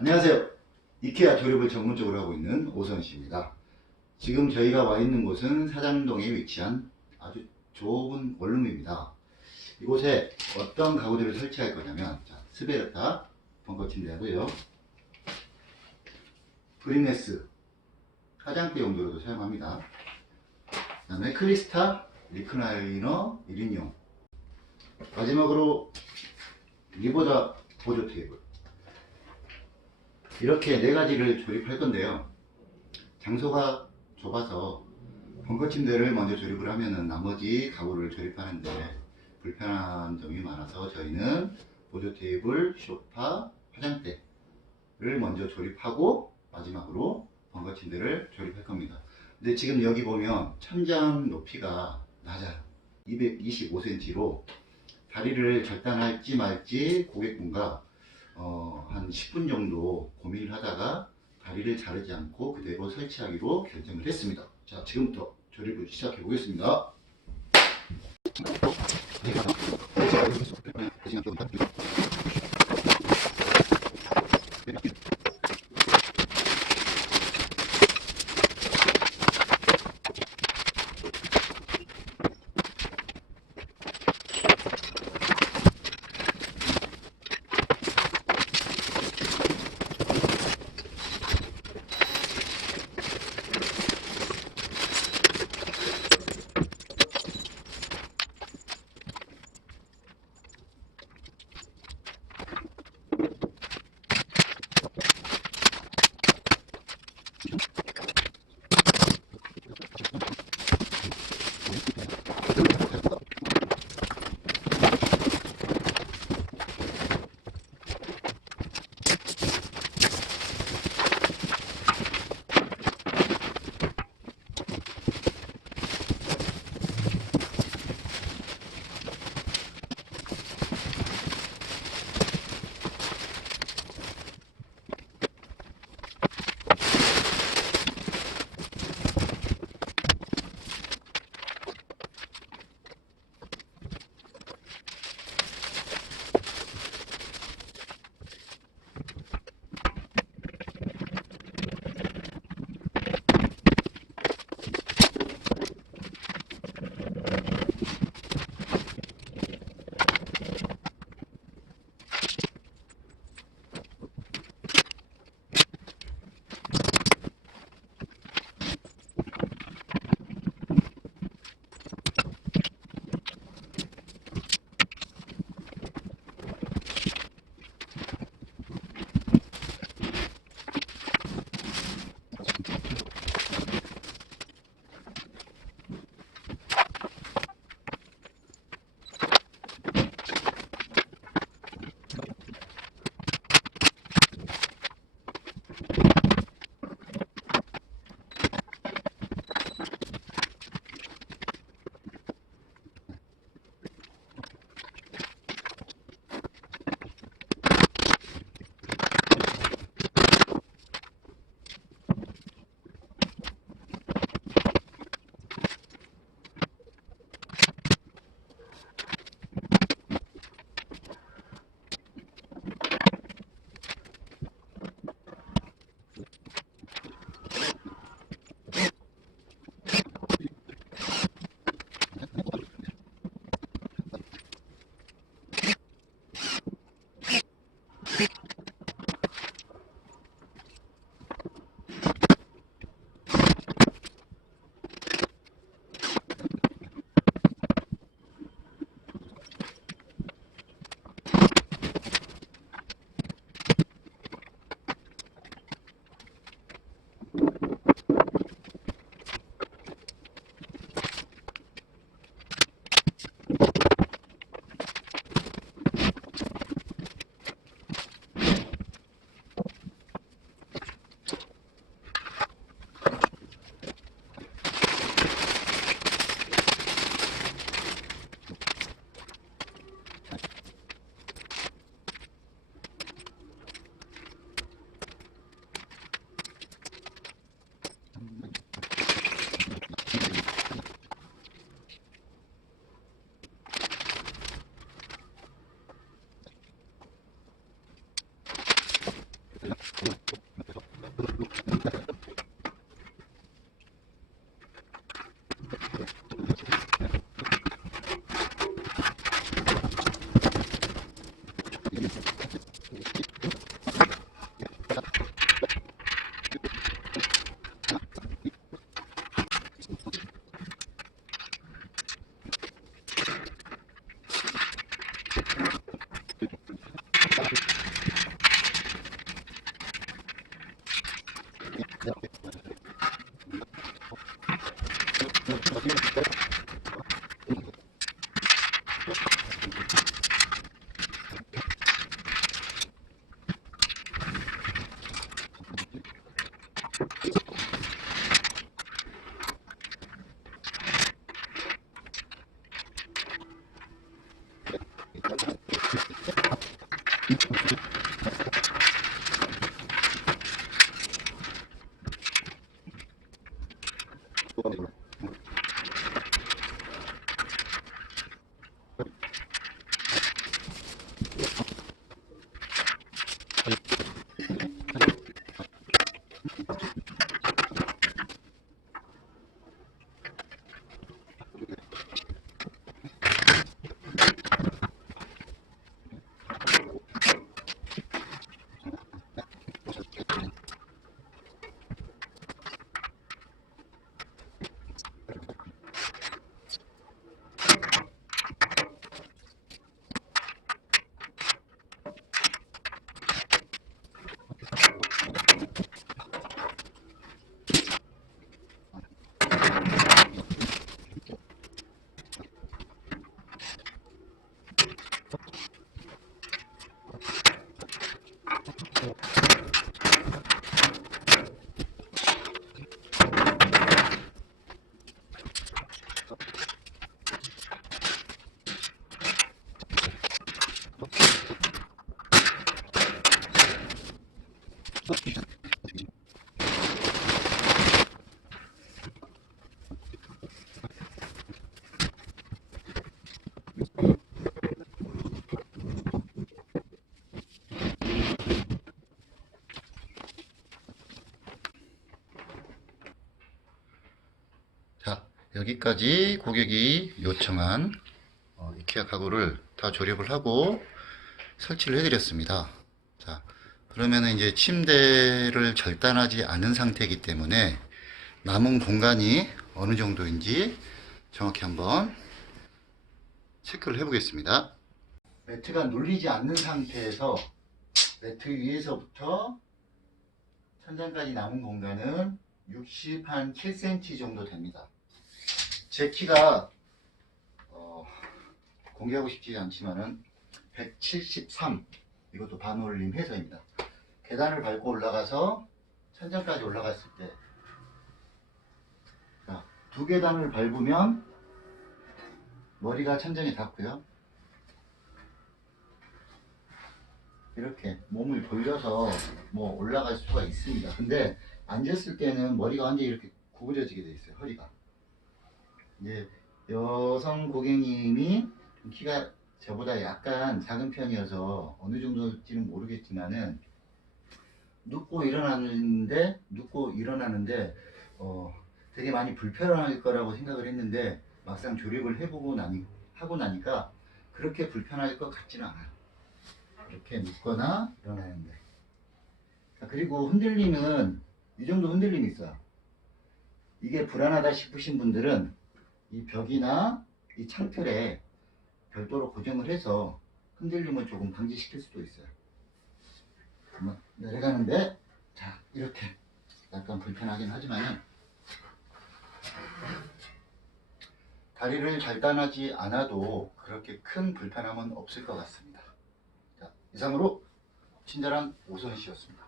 안녕하세요. 이케아 조립을 전문적으로 하고 있는 오선씨입니다. 지금 저희가 와 있는 곳은 사장동에 위치한 아주 좁은 원룸입니다. 이곳에 어떤 가구들을 설치할 거냐면 스베르타 벙커침대 하고요, 브림네스화장대 용도로도 사용합니다. 그 다음에 클리스타 리클라이너 1인용, 마지막으로 리보다 보조테이블, 이렇게 4가지를 조립할 건데요. 장소가 좁아서 벙커침대를 먼저 조립을 하면은 나머지 가구를 조립하는데 불편한 점이 많아서 저희는 보조테이블, 소파, 화장대를 먼저 조립하고 마지막으로 벙커침대를 조립할 겁니다. 근데 지금 여기 보면 천장 높이가 낮아요. 225cm로 다리를 절단할지 말지 고객분과 한 10분 정도 고민을 하다가 다리를 자르지 않고 그대로 설치하기로 결정을 했습니다. 자, 지금부터 조립을 시작해 보겠습니다. 자, 여기까지 고객이 요청한 이케아 가구를 다 조립을 하고 설치를 해드렸습니다. 자, 그러면 이제 침대를 절단하지 않은 상태이기 때문에 남은 공간이 어느 정도인지 정확히 한번 체크를 해 보겠습니다. 매트가 눌리지 않는 상태에서 매트 위에서부터 천장까지 남은 공간은 67cm 정도 됩니다. 제 키가 공개하고 싶지 않지만은 173, 이것도 반올림 해서입니다. 계단을 밟고 올라가서 천장까지 올라갔을 때, 자, 두 계단을 밟으면 머리가 천장에 닿고요. 이렇게 몸을 돌려서 뭐 올라갈 수가 있습니다. 근데 앉았을 때는 머리가 완전히 이렇게 구부려지게 되어 있어요. 허리가. 이제 여성 고객님이 키가 저보다 약간 작은 편이어서 어느 정도인지는 모르겠지만은 눕고 일어나는데 되게 많이 불편할 거라고 생각을 했는데 막상 조립을 하고 나니까 그렇게 불편할 것 같지는 않아요. 이렇게 눕거나 일어나는데. 그리고 흔들림은 이 정도 흔들림이 있어요. 이게 불안하다 싶으신 분들은 이 벽이나 이 창틀에 별도로 고정을 해서 흔들림을 조금 방지시킬 수도 있어요. 내려가는데, 자, 이렇게 약간 불편하긴 하지만 다리를 절단하지 않아도 그렇게 큰 불편함은 없을 것 같습니다. 자, 이상으로 친절한 오선희 씨였습니다.